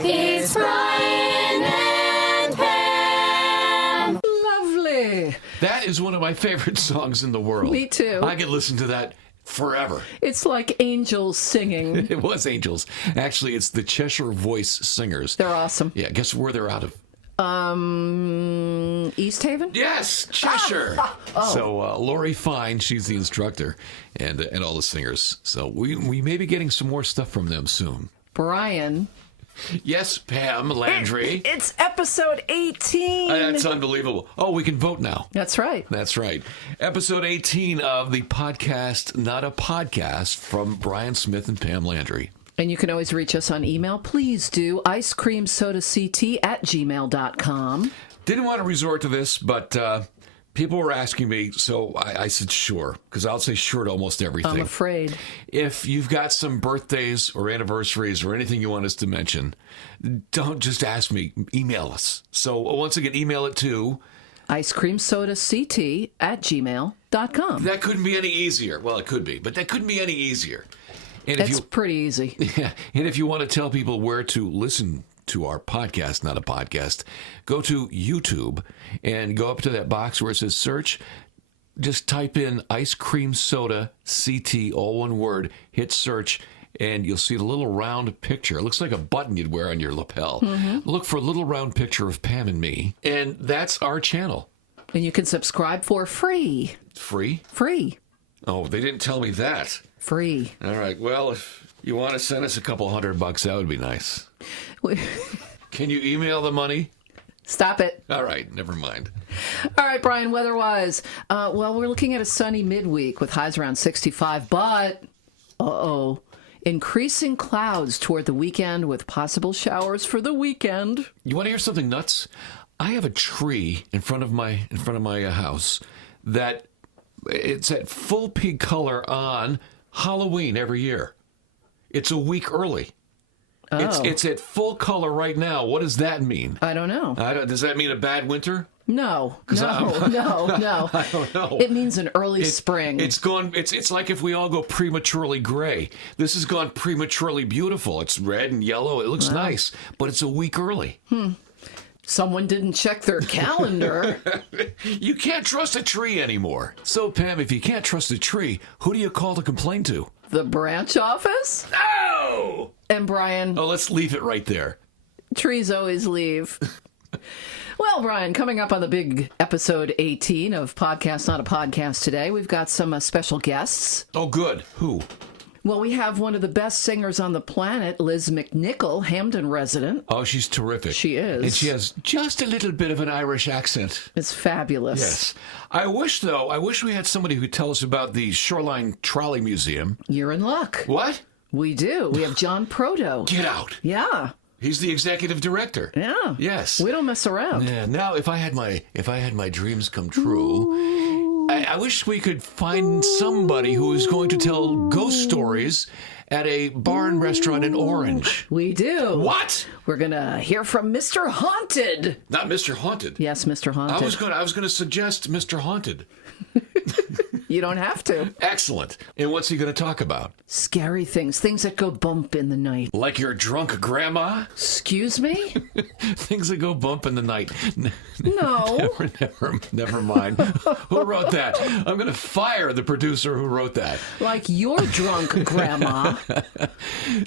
It's Brian and Pam. Lovely. That is one of my favorite songs in the world. Me too. I could listen to that forever. It's like angels singing. It was Angels. Actually, it's the Cheshire Voice Singers. They're awesome. Yeah, guess where they're out of? East Haven? Yes, Cheshire. So Lori Fine, she's the instructor, and all the singers. So we may be getting some more stuff from them soon. Brian. Yes, Pam Landry. It's episode 18. That's unbelievable. Oh, we can vote now. That's right. That's right. Episode 18 of the podcast, Not a Podcast, from Brian Smith and Pam Landry. And you can always reach us on email. Please do icecreamsodact@gmail.com. Didn't want to resort to this, but people were asking me, so I said sure, because I'll say sure to almost everything. I'm afraid. If you've got some birthdays or anniversaries or anything you want us to mention, don't just ask me. Email us. So once again, email it to icecreamsodact@gmail.com. That couldn't be any easier. Well, it could be, but that couldn't be any easier. And It's pretty easy. Yeah, and if you want to tell people where to listen to our podcast, Not a Podcast, go to YouTube and go up to that box where it says search. Just type in Ice Cream Soda CT, all one word, hit search, and you'll see the little round picture. It looks like a button you'd wear on your lapel. Look for a little round picture of Pam and me, and that's our channel. And you can subscribe for free. Free? Free. Oh, they didn't tell me that. Free. All right, well, if you want to send us a couple $100, that would be nice. Can you email the money? Stop it. All right, never mind. All right, Brian, weather-wise. Well, we're looking at a sunny midweek with highs around 65, but, increasing clouds toward the weekend with possible showers for the weekend. You want to hear something nuts? I have a tree in front of my house that it's at full pig color on Halloween every year. It's a week early. Oh. It's at full color right now. What does that mean? I don't know. Does that mean a bad winter? No. I don't know. It means an early spring. It's gone. It's like if we all go prematurely gray. This has gone prematurely beautiful. It's red and yellow. It looks nice, but it's a week early. Someone didn't check their calendar. You can't trust a tree anymore. So, Pam, if you can't trust a tree, who do you call to complain to? The branch office? No! And Brian, Oh, let's leave it right there. trees always leave. Well, Brian, coming up on the big episode 18 of Podcast Not a Podcast today, we've got some special guests. Oh, good. Who? Well, we have one of the best singers on the planet, Liz McNichol, Hamden resident. Oh, she's terrific. She is. And she has just a little bit of an Irish accent. It's fabulous. Yes. I wish we had somebody who could tell us about the Shoreline Trolley Museum. You're in luck. What? We do. We have John Proto. Get out. Yeah. He's the executive director. Yeah. Yes. We don't mess around. Yeah. Now, if I had my dreams come true, I wish we could find somebody who is going to tell ghost stories at a bar and restaurant in Orange. We do. What? We're going to hear from Mr. Haunted. Not Mr. Haunted. Yes, Mr. Haunted. I was going to suggest Mr. Haunted. You don't have to. Excellent. And what's he going to talk about? Scary things that go bump in the night. Like your drunk grandma? Excuse me? Things that go bump in the night. No. Never mind. Who wrote that? I'm going to fire the producer who wrote that. Like your drunk grandma.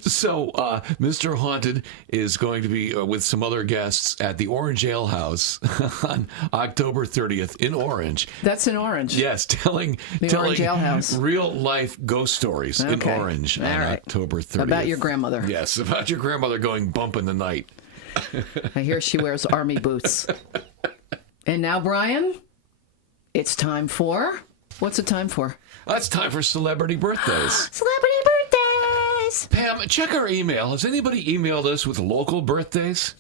So, Mr. Haunted is going to be with some other guests at the Orange Ale House on October 30th in Orange. That's in Orange. Yes, telling Orange Ale House. real life ghost stories in Okay. Orange All on right. October 30th. About your grandmother. Yes, about your grandmother going bump in the night. I hear she wears army boots. And now, Brian, it's time for... What's it time for? That's time for celebrity birthdays. Celebrity birthdays! Pam, check our email. Has anybody emailed us with local birthdays?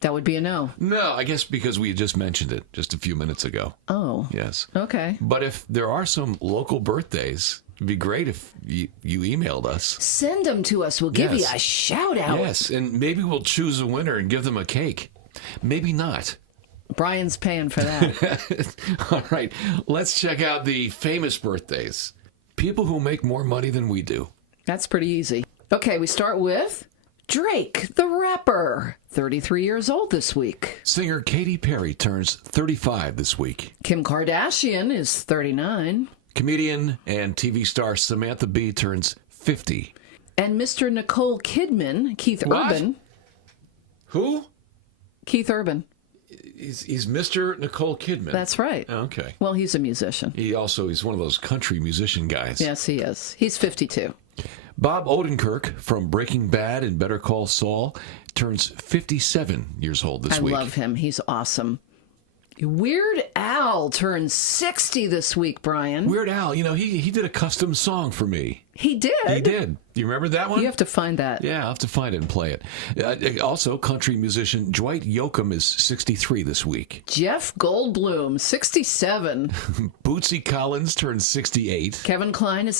That would be a no. No, I guess because we just mentioned it just a few minutes ago. Oh. Yes. Okay. But if there are some local birthdays, it'd be great if you emailed us. Send them to us. We'll give you Yes. a shout out. Yes, and maybe we'll choose a winner and give them a cake. Maybe not. Brian's paying for that. All right, let's check out the famous birthdays. People who make more money than we do. That's pretty easy. Okay, we start with Drake, the rapper, 33 years old this week. Singer Katy Perry turns 35 this week. Kim Kardashian is 39. Comedian and TV star Samantha Bee turns 50. And Mr. Nicole Kidman, Keith What? Urban. Who? Keith Urban. He's Mr. Nicole Kidman. That's right. Okay. Well, he's a musician. He's one of those country musician guys. Yes, he is. He's 52. Bob Odenkirk from Breaking Bad and Better Call Saul turns 57 years old this week. I love him. He's awesome. Weird Al turns 60 this week, Brian. Weird Al, he did a custom song for me. He did? He did. Do you remember that one? You have to find that. Yeah, I'll have to find it and play it. Also, country musician Dwight Yoakam is 63 this week. Jeff Goldblum, 67. Bootsy Collins turns 68. Kevin Kline is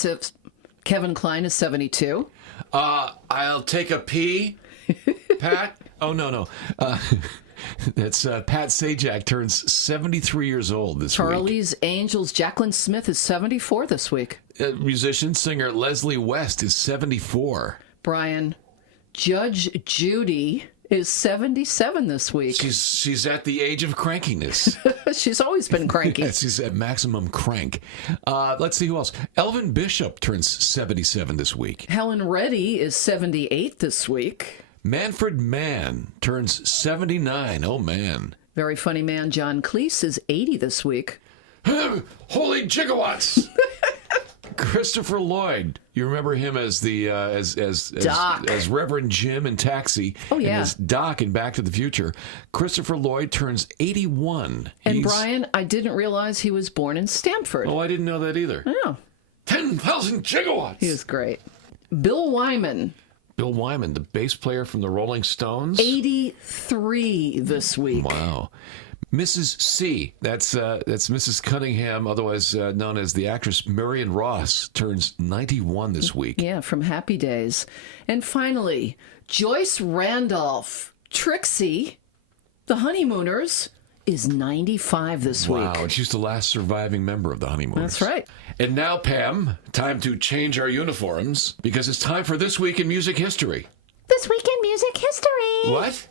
72. I'll take a pee, Pat. Oh, no. That's Pat Sajak turns 73 years old this week. Charlie's Angels, Jacqueline Smith is 74 this week. Musician, singer Leslie West is 74. Brian, Judge Judy is 77 this week. She's at the age of crankiness. She's always been cranky. Yes, she's at maximum crank. Let's see who else. Elvin Bishop turns 77 this week. Helen Reddy is 78 this week. Manfred Mann turns 79. Oh, man. Very funny man John Cleese is 80 this week. Holy gigawatts! Christopher Lloyd. You remember him as the Doc. as Reverend Jim in Taxi. Oh, yeah. And as Doc in Back to the Future. Christopher Lloyd turns 81. And Brian, I didn't realize he was born in Stamford. Oh, I didn't know that either. Oh, 10,000 gigawatts! he was great. Bill Wyman, Bill Wyman, the bass player from the Rolling Stones. 83 this week. Wow. Mrs. C, that's Mrs. Cunningham, otherwise known as the actress Marion Ross, turns 91 this week. Yeah, from Happy Days. And finally, Joyce Randolph, Trixie, the Honeymooners, is 95 this week. Wow, and she's the last surviving member of the Honeymooners. That's right. And now, Pam, time to change our uniforms, because it's time for This Week in Music History. This week in music history. What?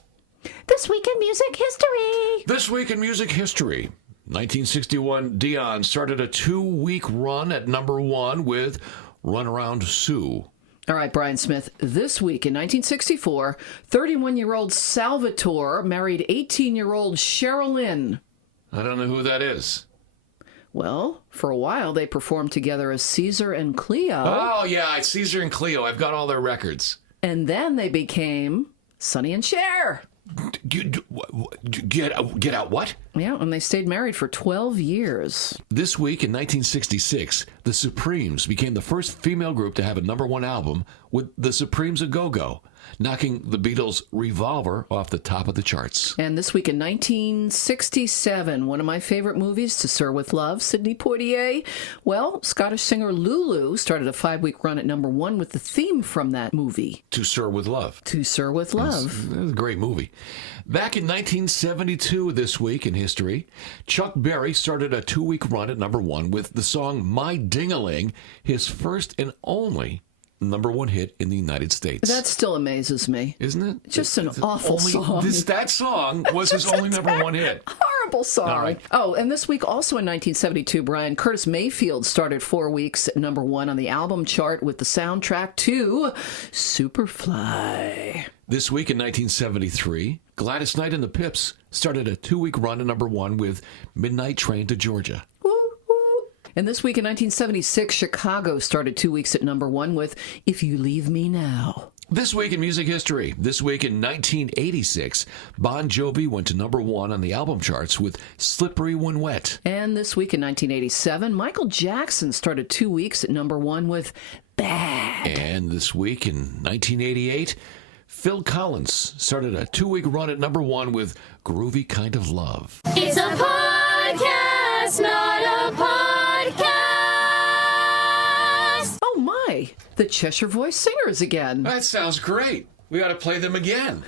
This week in music history. This Week in Music History. 1961, Dion started a 2-week run at #1 with Runaround Sue. All right, Brian Smith. This week in 1964, 31-year-old Salvatore married 18-year-old Sherilyn. I don't know who that is. Well, for a while, they performed together as Caesar and Cleo. Oh, yeah, it's Caesar and Cleo. I've got all their records. And then they became Sonny and Cher. Get out what? Yeah, and they stayed married for 12 years. This week in 1966, the Supremes became the first female group to have a #1 album with the Supremes A Go-Go, knocking the Beatles' Revolver off the top of the charts. And this week in 1967, one of my favorite movies, To Sir With Love, Sidney Poitier. Well, Scottish singer Lulu started a 5-week run at #1 with the theme from that movie. To Sir With Love. To Sir With Love. That's a great movie. Back in 1972, this week in history, Chuck Berry started a 2-week run at #1 with the song My Ding-a-Ling, his first and only #1 hit in the United States. That still amazes me. Isn't it? Just an awful song. That song was his only #1 hit. Horrible song. All right. Oh, and this week also in 1972, Brian, Curtis Mayfield started 4 weeks at #1 on the album chart with the soundtrack to Superfly. This week in 1973, Gladys Knight and the Pips started a 2-week run at #1 with Midnight Train to Georgia. Woo, woo. And this week in 1976, Chicago started 2 weeks at #1 with If You Leave Me Now. This week in music history. This week in 1986, Bon Jovi went to #1 on the album charts with Slippery When Wet. And this week in 1987, Michael Jackson started 2 weeks at #1 with Bad. And this week in 1988, Phil Collins started a 2-week run at #1 with Groovy Kind of Love. It's a podcast, not a podcast. Oh my, the Cheshire Voice Singers again. That sounds great. We ought to play them again.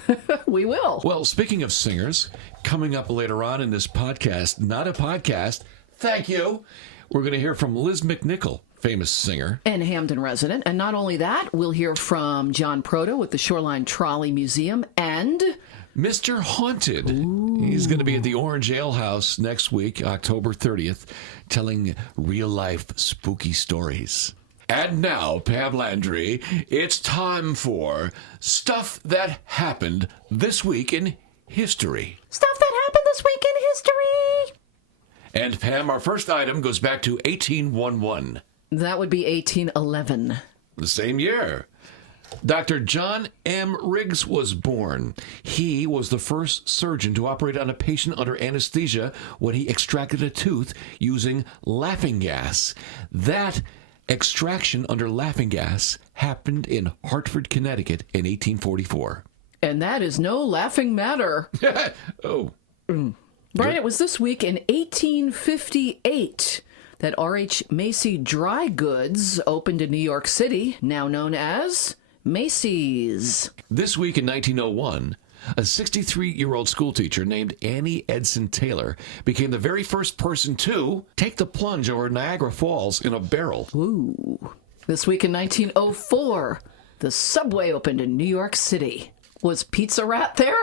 We will. Well, speaking of singers, coming up later on in this podcast, not a podcast, thank you, we're going to hear from Liz McNichol famous singer. And Hamden resident. And not only that, we'll hear from John Proto with the Shoreline Trolley Museum and Mr. Haunted. He's going to be at the Orange Ale House next week, October 30th, telling real-life spooky stories. And now, Pam Landry, it's time for Stuff That Happened This Week in History. Stuff that happened this week in history. And Pam, our first item goes back to 1811. that would be 1811. The same year, Dr. John M. Riggs was born. He was the first surgeon to operate on a patient under anesthesia when he extracted a tooth using laughing gas. That extraction under laughing gas happened in Hartford, Connecticut in 1844. And that is no laughing matter. Oh. Brian, it was this week in 1858 that R.H. Macy Dry Goods opened in New York City, now known as Macy's. This week in 1901, a 63-year-old schoolteacher named Annie Edson Taylor became the very first person to take the plunge over Niagara Falls in a barrel. Ooh. This week in 1904, the subway opened in New York City. Was Pizza Rat there?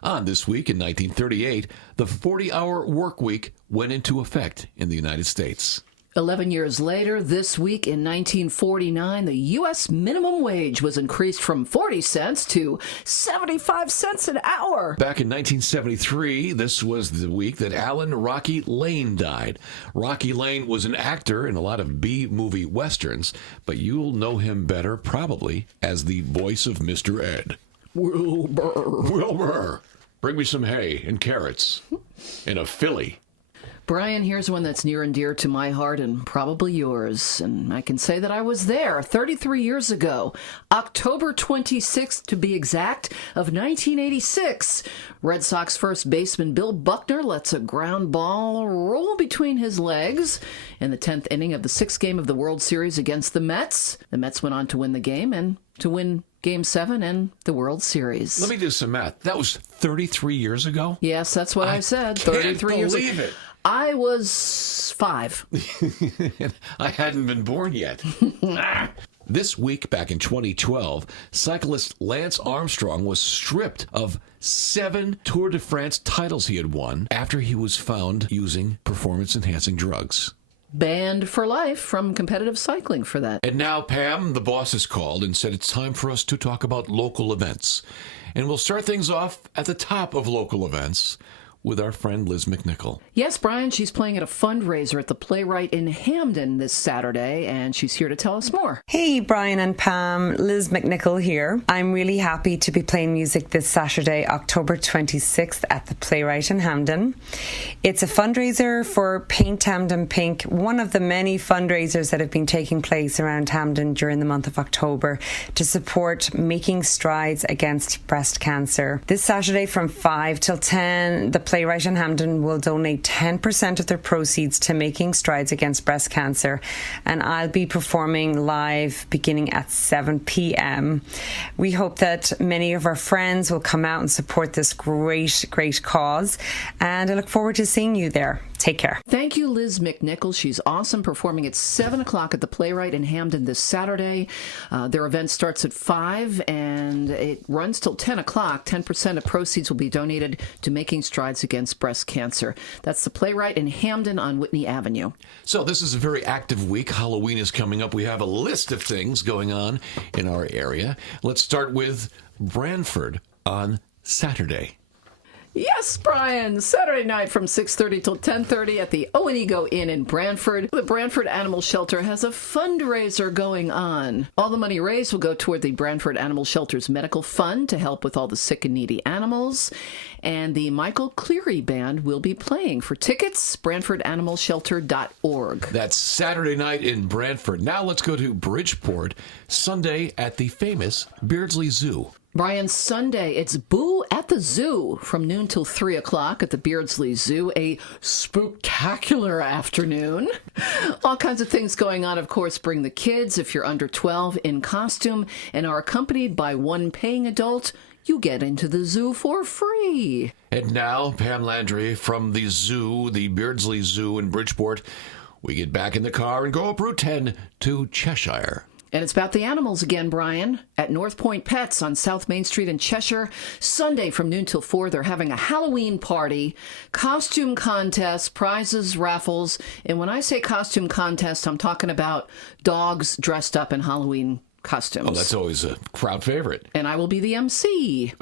On this week in 1938, the 40-hour work week went into effect in the United States. 11 years later, this week in 1949, the U.S. minimum wage was increased from 40 cents to 75 cents an hour. Back in 1973, this was the week that Alan Rocky Lane died. Rocky Lane was an actor in a lot of B-movie westerns, but you'll know him better probably as the voice of Mr. Ed. Wilbur, bring me some hay and carrots and a filly. Brian, here's one that's near and dear to my heart and probably yours. And I can say that I was there 33 years ago, October 26th to be exact, of 1986. Red Sox first baseman Bill Buckner lets a ground ball roll between his legs in the 10th inning of the 6th game of the World Series against the Mets. The Mets went on to win the game and to win Game 7 and the World Series. Let me do some math. That was 33 years ago? Yes, that's what I said. 33 years ago. Can't believe it. I was 5. I hadn't been born yet. This week, back in 2012, cyclist Lance Armstrong was stripped of 7 Tour de France titles he had won after he was found using performance-enhancing drugs. Banned for life from competitive cycling for that. And now, Pam, the boss has called and said it's time for us to talk about local events. And we'll start things off at the top of local events with our friend Liz McNichol. Yes, Brian, she's playing at a fundraiser at the Playwright in Hamden this Saturday, and she's here to tell us more. Hey, Brian and Pam, Liz McNichol here. I'm really happy to be playing music this Saturday, October 26th at the Playwright in Hamden. It's a fundraiser for Paint Hamden Pink, one of the many fundraisers that have been taking place around Hamden during the month of October to support making strides against breast cancer. This Saturday from 5 till 10, the Playwright in Hamden will donate 10% of their proceeds to Making Strides Against Breast Cancer, and I'll be performing live beginning at 7 p.m. We hope that many of our friends will come out and support this great cause, and I look forward to seeing you there. Take care. Thank you, Liz McNichol. She's awesome, performing at 7 o'clock at the Playwright in Hamden this Saturday. Their event starts at 5 and it runs till 10 o'clock. 10% of proceeds will be donated to Making Strides Against Breast Cancer. That's the Playwright in Hamden on Whitney Avenue. So this is a very active week. Halloween is coming up. We have a list of things going on in our area. Let's start with Branford on Saturday. Yes, Brian. Saturday night from 6:30 till 10:30 at the O&Ego Inn in Branford. The Branford Animal Shelter has a fundraiser going on. All the money raised will go toward the Branford Animal Shelter's medical fund to help with all the sick and needy animals. And the Michael Cleary Band will be playing. For tickets, BranfordAnimalShelter.org. That's Saturday night in Branford. Now let's go to Bridgeport, Sunday at the famous Beardsley Zoo. Brian, Sunday, it's Boo at the Zoo from noon till 3 o'clock at the Beardsley Zoo. A spooktacular afternoon. All kinds of things going on, of course. Bring the kids if you're under 12 in costume and are accompanied by one paying adult. You get into the zoo for free. And now, Pam Landry from the zoo, the Beardsley Zoo in Bridgeport. we get back in the car and go up Route 10 to Cheshire. And it's about the animals again, Brian. At North Point Pets on South Main Street in Cheshire, Sunday from noon till 4, they're having a Halloween party, costume contest, prizes, raffles. And when I say costume contest, I'm talking about dogs dressed up in Halloween costumes. Oh, that's always a crowd favorite. And I will be the MC.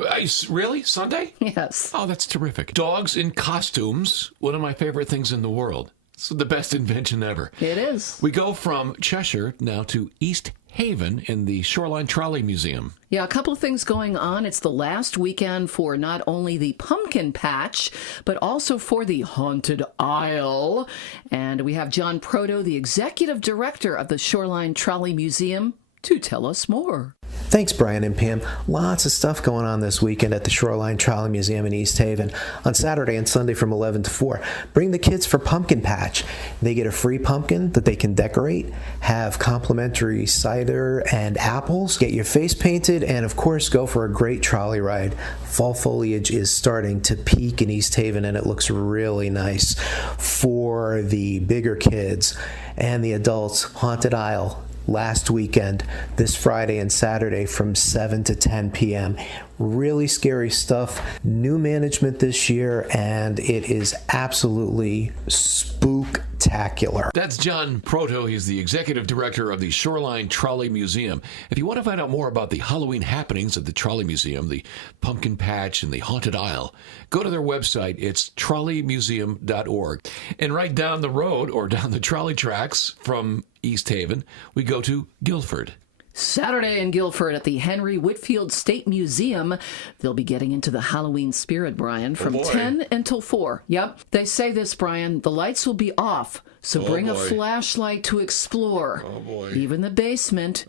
Really? Sunday? Yes. Oh, that's terrific. Dogs in costumes, one of my favorite things in the world. It's the best invention ever. It is. We go from Cheshire now to East Haven in the Shoreline Trolley Museum. Yeah, a couple of things going on. It's the last weekend for not only the pumpkin patch, but also for the haunted aisle. And we have John Proto, the executive director of the Shoreline Trolley Museum, to tell us more. Thanks, Brian and Pam. Lots of stuff going on this weekend at the Shoreline Trolley Museum in East Haven on Saturday and Sunday from 11 to 4. Bring the kids for Pumpkin Patch. They get a free pumpkin that they can decorate, have complimentary cider and apples, get your face painted, and of course go for a great trolley ride. Fall foliage is starting to peak in East Haven and it looks really nice. For the bigger kids and the adults, Haunted Isle last weekend, this Friday and Saturday from 7 to 10 p.m. Really scary stuff. New management this year, and it is absolutely spooktacular. That's John Proto. He's the executive director of the Shoreline Trolley Museum. If you want to find out more about the Halloween happenings at the Trolley Museum, the Pumpkin Patch and the Haunted Isle, go to their website. It's trolleymuseum.org. And right down the road, or down the trolley tracks from East Haven, we go to Guilford. Saturday in Guilford at the Henry Whitfield State Museum. They'll be getting into the Halloween spirit, Brian, from 10 until 4. Yep. They say this, Brian, the lights will be off, so bring a flashlight to explore. Oh, boy. Even the basement,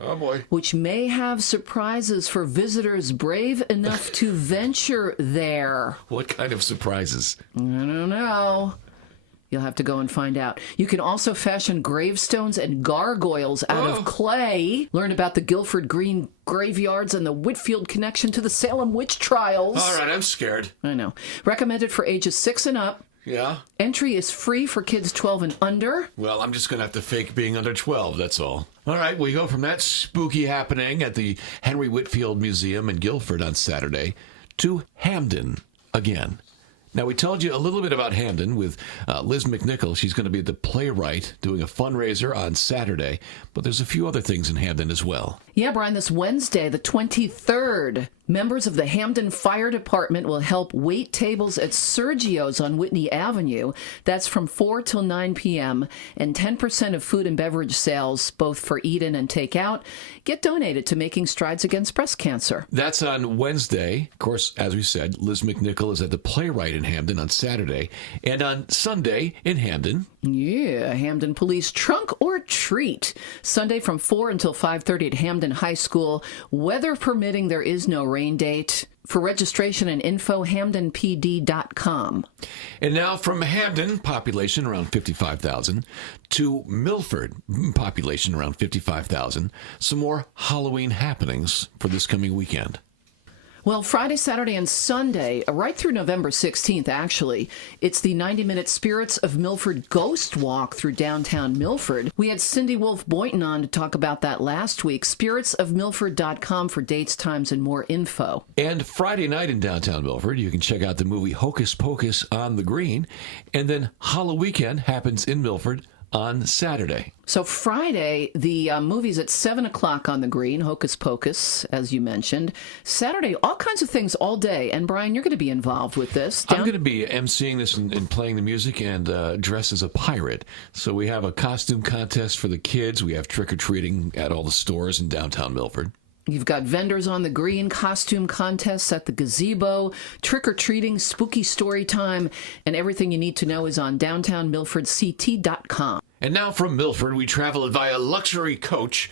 which may have surprises for visitors brave enough to venture there. What kind of surprises? I don't know. You'll have to go and find out. You can also fashion gravestones and gargoyles out of clay. Learn about the Guilford Green graveyards and the Whitfield connection to the Salem witch trials. All right, I'm scared. I know. Recommended for ages 6 and up. Yeah? Entry is free for kids 12 and under. Well, I'm just going to have to fake being under 12, that's all. All right, we go from that spooky happening at the Henry Whitfield Museum in Guilford on Saturday to Hampden again. Now, we told you a little bit about Hampden with Liz McNichol. She's going to be the playwright doing a fundraiser on Saturday, but there's a few other things in Hampden as well. Yeah, Brian, this Wednesday, the 23rd, members of the Hampden Fire Department will help wait tables at Sergio's on Whitney Avenue. That's from 4 till 9 p.m., and 10% of food and beverage sales, both for eat-in and take-out, get donated to Making Strides Against Breast Cancer. That's on Wednesday. Of course, as we said, Liz McNichol is at the Playwright in Hampden on Saturday. And on Sunday in Hampden... Yeah, Hampden Police Trunk or Treat. Sunday from 4 until 5:30 at Hampden High School. Weather permitting, there is no rain date. For registration and info, hamdenpd.com. And now from Hampden, population around 55,000, to Milford, population around 55,000. Some more Halloween happenings for this coming weekend. Well, Friday, Saturday, and Sunday, right through November 16th, actually, it's the 90-minute Spirits of Milford Ghost Walk through downtown Milford. We had Cindy Wolf Boynton on to talk about that last week. spiritsofmilford.com for dates, times, and more info. And Friday night in downtown Milford, you can check out the movie Hocus Pocus on the Green. And then Halloween Weekend happens in Milford on Saturday. So Friday, the movie's at 7 o'clock on the Green, Hocus Pocus, as you mentioned. Saturday, all kinds of things all day. And Brian, you're going to be involved with this. I'm going to be emceeing this and playing the music and dressed as a pirate. So we have a costume contest for the kids. We have trick-or-treating at all the stores in downtown Milford. You've got vendors on the Green, costume contests at the gazebo, trick-or-treating, spooky story time, and everything you need to know is on downtownmilfordct.com. And now from Milford, we travel via luxury coach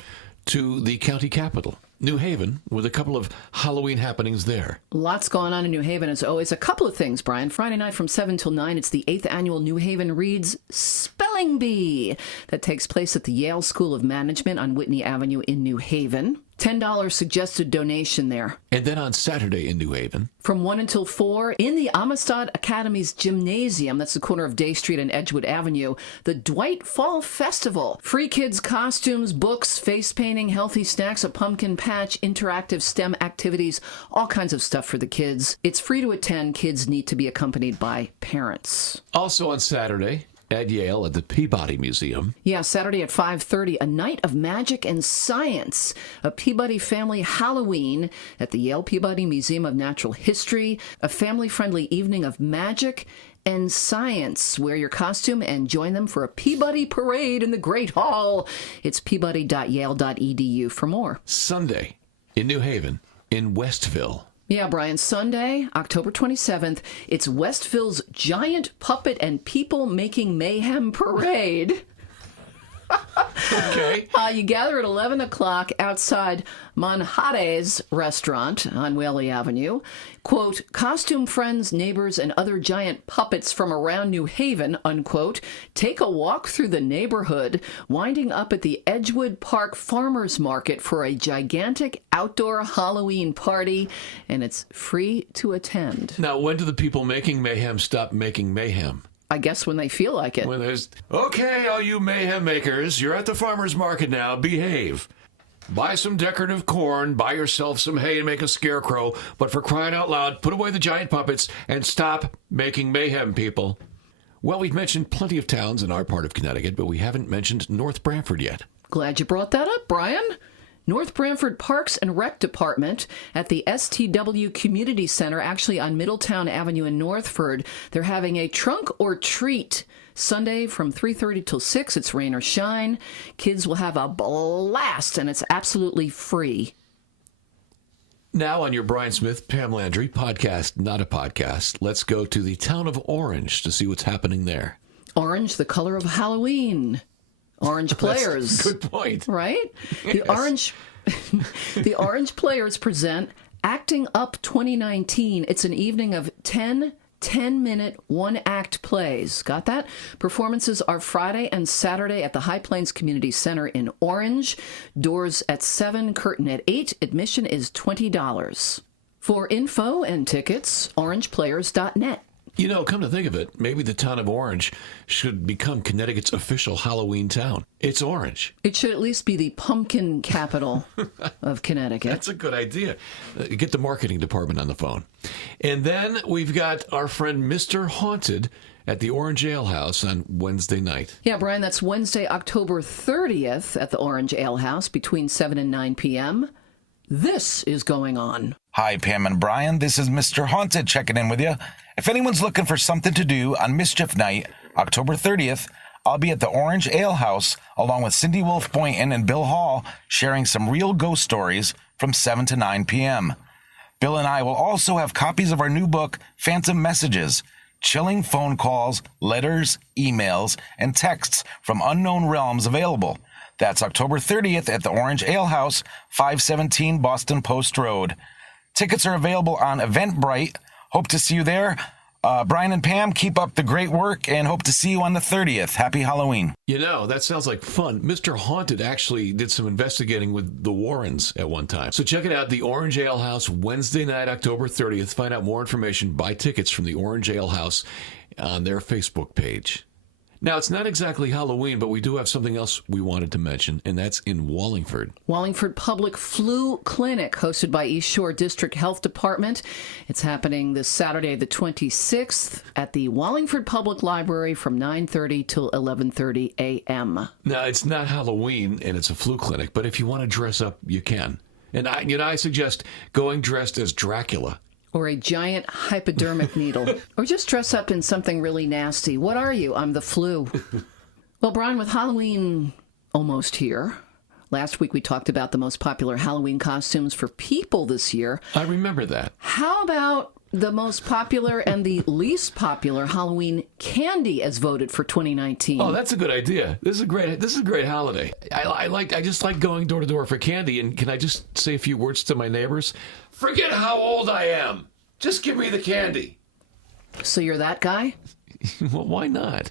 to the county capital, New Haven, with a couple of Halloween happenings there. Lots going on in New Haven, as always. A couple of things, Brian. Friday night from 7 till 9, it's the 8th annual New Haven Reads Spelling Bee that takes place at the Yale School of Management on Whitney Avenue in New Haven. $10 suggested donation there. And then on Saturday in New Haven, From 1 until 4, in the Amistad Academy's gymnasium, that's the corner of Day Street and Edgewood Avenue, the Dwight Fall Festival. Free kids' costumes, books, face painting, healthy snacks, a pumpkin patch, interactive STEM activities, all kinds of stuff for the kids. It's free to attend. Kids need to be accompanied by parents. also on Saturday at Yale at the Peabody Museum. Yeah, Saturday at 5:30, a night of magic and science, a Peabody family Halloween at the Yale Peabody Museum of Natural History, a family-friendly evening of magic and science. Wear your costume and join them for a Peabody parade in the Great Hall. It's peabody.yale.edu for more. Sunday in New Haven, in Westville. Yeah, Brian, Sunday, October 27th, it's Westville's Giant Puppet and People Making Mayhem Parade. Okay. You gather at 11 o'clock outside Manjares restaurant on Whaley Avenue. Quote, costume friends, neighbors, and other giant puppets from around New Haven, unquote, take a walk through the neighborhood, winding up at the Edgewood Park Farmers Market for a gigantic outdoor Halloween party, and it's free to attend. Now, when do the people making mayhem stop making mayhem? I guess when they feel like it. When there's, okay, all you mayhem makers, you're at the farmer's market now, behave. Buy some decorative corn, buy yourself some hay and make a scarecrow, but for crying out loud, put away the giant puppets and stop making mayhem, people. Well, we've mentioned plenty of towns in our part of Connecticut, but we haven't mentioned North Branford yet. Glad you brought that up, Brian. North Branford Parks and Rec Department at the STW Community Center, actually on Middletown Avenue in Northford. They're having a trunk or treat Sunday from 3:30 till 6. It's rain or shine. Kids will have a blast, and it's absolutely free. Now on your Brian Smith, Pam Landry podcast, not a podcast, let's go to the town of Orange to see what's happening there. Orange, the color of Halloween. Orange players. Good point. Right? Yes. The Orange Players present Acting Up 2019. It's an evening of 10-minute, one-act plays. Got that? Performances are Friday and Saturday at the High Plains Community Center in Orange. Doors at 7, curtain at 8. Admission is $20. For info and tickets, orangeplayers.net. You know, come to think of it, maybe the town of Orange should become Connecticut's official Halloween town. It's Orange. It should at least be the pumpkin capital of Connecticut. That's a good idea. Get the marketing department on the phone. And then we've got our friend Mr. Haunted at the Orange Ale House on Wednesday night. Yeah, Brian, that's Wednesday, October 30th at the Orange Ale House between 7 and 9 p.m. This is going on. Hi, Pam and Brian. This is Mr. Haunted checking in with you. If anyone's looking for something to do on Mischief Night, October 30th, I'll be at the Orange Ale House along with Cindy Wolf Boynton and Bill Hall sharing some real ghost stories from 7 to 9 p.m. Bill and I will also have copies of our new book, Phantom Messages, chilling phone calls, letters, emails, and texts from unknown realms available. That's October 30th at the Orange Ale House, 517 Boston Post Road. Tickets are available on Eventbrite. Hope to see you there. Brian and Pam, keep up the great work and hope to see you on the 30th. Happy Halloween. You know, that sounds like fun. Mr. Haunted actually did some investigating with the Warrens at one time. So check it out, the Orange Ale House, Wednesday night, October 30th. Find out more information, buy tickets from the Orange Ale House on their Facebook page. Now, it's not exactly Halloween, but we do have something else we wanted to mention, and that's in Wallingford. Wallingford Public Flu Clinic, hosted by East Shore District Health Department. It's happening this Saturday, the 26th, at the Wallingford Public Library from 9:30 till 11:30 a.m. Now, it's not Halloween, and it's a flu clinic, but if you want to dress up, you can. And I suggest going dressed as Dracula. Or a giant hypodermic needle. Or just dress up in something really nasty. What are you? I'm the flu. Well, Brian, with Halloween almost here, last week we talked about the most popular Halloween costumes for people this year. I remember that. How about the most popular and the least popular Halloween candy as voted for 2019? Oh, that's a good idea. This is a great holiday. I just like going door to door for candy. And can I just say a few words to my neighbors? Forget how old I am. Just give me the candy. So you're that guy? Well, why not?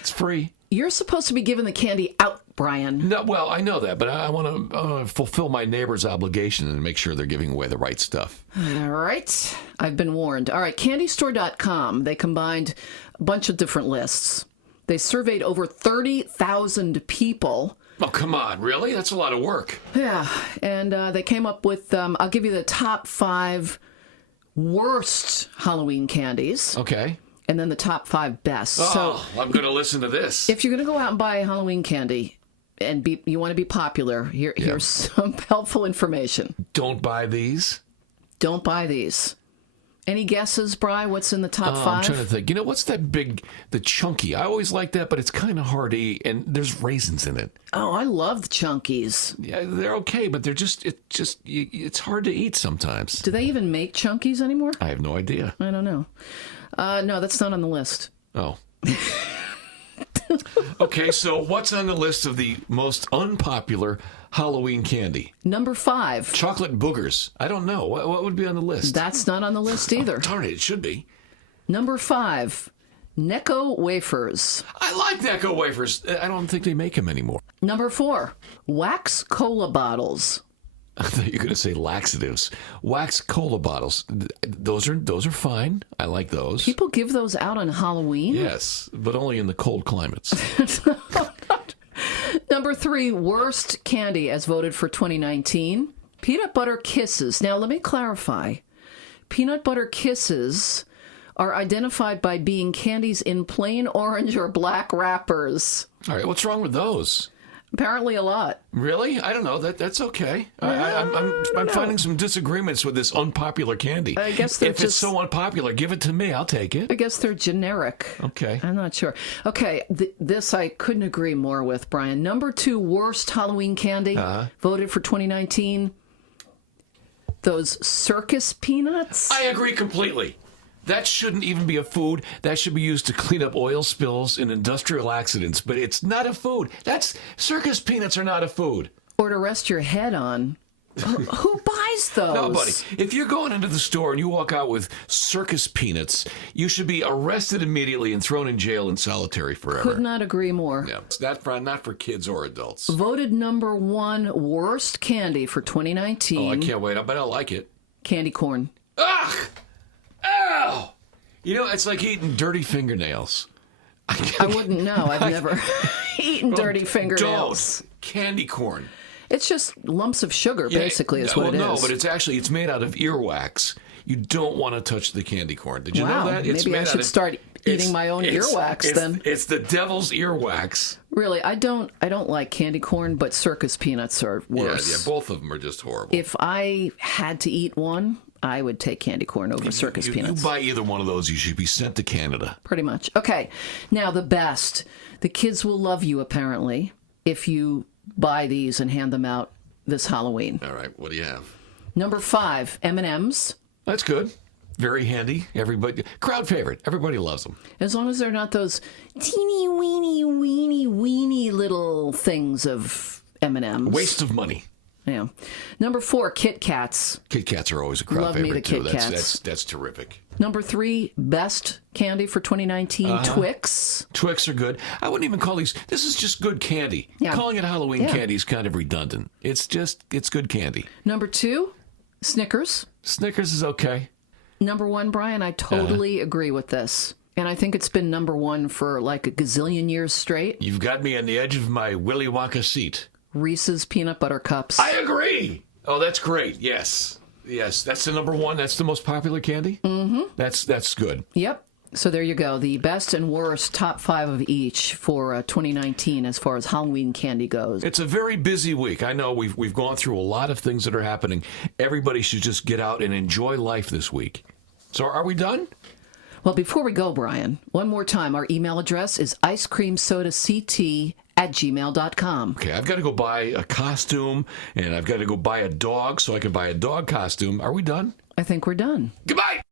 It's free. You're supposed to be giving the candy out, Brian. No, well, I know that, but I want to fulfill my neighbor's obligation and make sure they're giving away the right stuff. All right. I've been warned. All right, candystore.com. They combined a bunch of different lists. They surveyed over 30,000 people. Oh, come on. Really? That's a lot of work. Yeah, and they came up with, I'll give you the top 5 worst Halloween candies. Okay. And then the top 5 best. Oh, So I'm going to listen to this. if you're going to go out and buy Halloween candy and you want to be popular, here's some helpful information. Don't buy these. Don't buy these. Any guesses, Bri? What's in the top 5? I'm trying to think. You know, what's that the chunky? I always like that, but it's kind of hard to eat, and there's raisins in it. Oh, I love the Chunkies. Yeah, they're okay, but it's hard to eat sometimes. Do they even make Chunkies anymore? I have no idea. I don't know. No, that's not on the list. Oh. Okay, so what's on the list of the most unpopular Halloween candy? Number 5. Chocolate boogers. I don't know. What would be on the list? That's not on the list either. Darn it should be. Number 5. Necco wafers. I like Necco wafers. I don't think they make them anymore. Number 4. Wax cola bottles. I thought you were going to say laxatives. Wax cola bottles. Those are fine. I like those. People give those out on Halloween? Yes, but only in the cold climates. Number 3, worst candy as voted for 2019. Peanut butter kisses. Now, let me clarify. Peanut butter kisses are identified by being candies in plain orange or black wrappers. All right, what's wrong with those? Apparently a lot. Really? I don't know. That's okay. I'm finding some disagreements with this unpopular candy. I guess they're if it's so unpopular, give it to me. I'll take it. I guess they're generic. Okay. I'm not sure. Okay, this I couldn't agree more with, Brian. Number 2 worst Halloween candy voted for 2019. Those circus peanuts. I agree completely. That shouldn't even be a food. That should be used to clean up oil spills and industrial accidents. But it's not a food. Circus peanuts are not a food. Or to rest your head on. Who buys those? Nobody. If you're going into the store and you walk out with circus peanuts, you should be arrested immediately and thrown in jail in solitary forever. Could not agree more. Yeah, it's not for kids or adults. Voted number 1 worst candy for 2019. Oh, I can't wait. I bet I'll like it. Candy corn. Ugh! Ow! You know, it's like eating dirty fingernails. I wouldn't know. I've never eaten dirty fingernails. Don't. Candy corn. It's just lumps of sugar, basically, is what it is. No, but it's made out of earwax. You don't want to touch the candy corn. Did you Wow, know that? maybe I should start eating my own earwax then. It's the devil's earwax. Really, I don't like candy corn, but circus peanuts are worse. Yeah, both of them are just horrible. If I had to eat one, I would take candy corn over circus peanuts. You buy either one of those, you should be sent to Canada. Pretty much. Okay, now the best. The kids will love you, apparently, if you buy these and hand them out this Halloween. All right, what do you have? Number 5, M&Ms. That's good. Very handy. Everybody, crowd favorite. Everybody loves them. As long as they're not those teeny weeny little things of M&Ms. Waste of money. Yeah. Number 4, Kit Kats. Kit Kats are always a crowd Love me favorite the too. Kit Kats. That's terrific. Number 3, best candy for 2019, Twix. Twix are good. I wouldn't even call these. This is just good candy. Yeah. Calling it Halloween candy is kind of redundant. It's good candy. Number 2, Snickers. Snickers is okay. Number 1, Brian, I totally agree with this. And I think it's been number 1 for like a gazillion years straight. You've got me on the edge of my Willy Wonka seat. Reese's Peanut Butter Cups. I agree. Oh, that's great. Yes. That's the number 1. That's the most popular candy. Mm-hmm. That's good. Yep. So there you go. The best and worst top 5 of each for 2019 as far as Halloween candy goes. It's a very busy week. I know we've gone through a lot of things that are happening. Everybody should just get out and enjoy life this week. So are we done? Well, before we go, Brian, one more time, our email address is icecreamsodact@gmail.com. Okay, I've got to go buy a costume, and I've got to go buy a dog so I can buy a dog costume. Are we done? I think we're done. Goodbye!